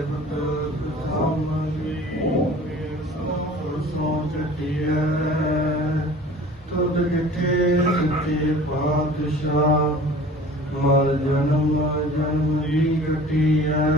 ਸਿਫਤ ਸਾਮਗੀ ਸੋ ਚਟਿਐ ਤੁਧ ਜਿਠੇ ਸੱਚੇ ਪਾਤਸ਼ਾਹ, ਮਲ ਜਨਮ ਜਨਮ ਹੀ ਕਟਿਐ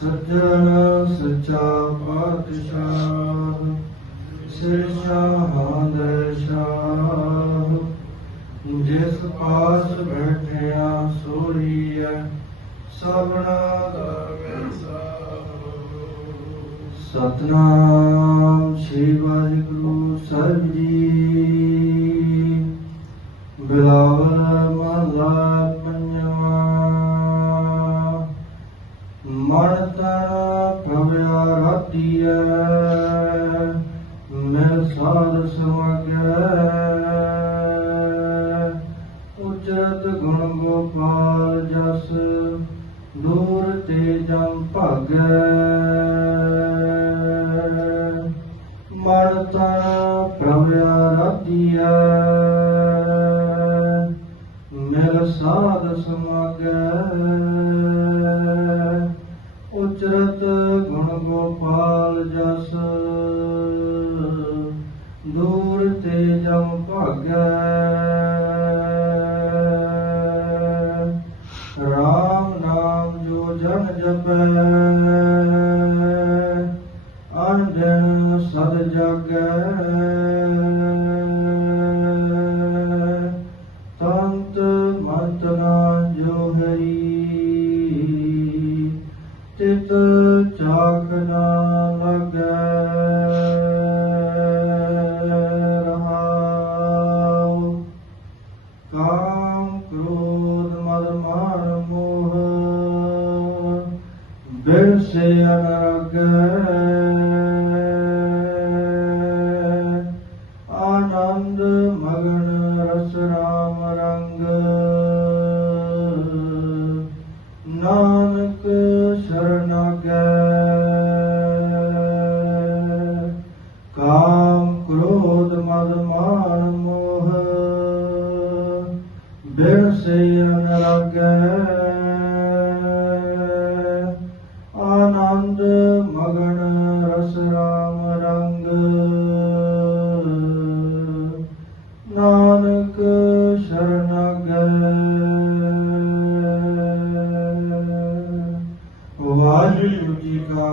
ਸੱਜਣ, ਸੱਚਾ ਪਾਤਸ਼ਾਹ, ਸਿਰ ਸ਼ਾਹਾਂ ਦੇ ਸ਼ਾਹ ਜਿਸ ਪਾਸ ਬੈਠਿਆ ਸੋਈਐ ਸਭਨਾ ਸਤਨਾਮ ਸ੍ਰੀ ਵਾਹਿਗੁਰੂ ਸਾਹਿਬ ਜੀ। ਬਿਲਾਵਲ ਮਹਲਾ ਪੰਜਵਾ। ਮਨ ਤਨ ਭਵਿਆ ਰਾਤੀਐ। ਭਾਗੈ। ਮਨ ਤਨ ਭਵਿਆ ਰਾਤੀਐ ਮੇਰਾ ਸਾਧ ਸਮਾਗੈ। ਉਚਰਤ ਗੁਣ ਗੋਪਾਲ ਜਸ। ਦੂਰ ਤੇ ਜਮ ਭਾਗੈ। ਰਾਮ ਨਾਮ ਜੋ ਜਨ ਜਪੈ। ਅਨ ਦਿਨ ਸਦ ਜਾਗੈ। ਤੰਤ ਮੰਤ ਨਾ ਜੋ ਹਈ ਤਿਤ ਬਿਨ ਸੇ ਆਨੰਦ ਮਗਨ ਰਸ ਰਾਮ ਰੰਗ ਨਾਨਕ ਸ਼ਰਨਾਗੈ ਕਾਮ ਕ੍ਰੋਧ ਮਦ ਮਾਨ ਮੋਹ ਬਿਨ ਸੇ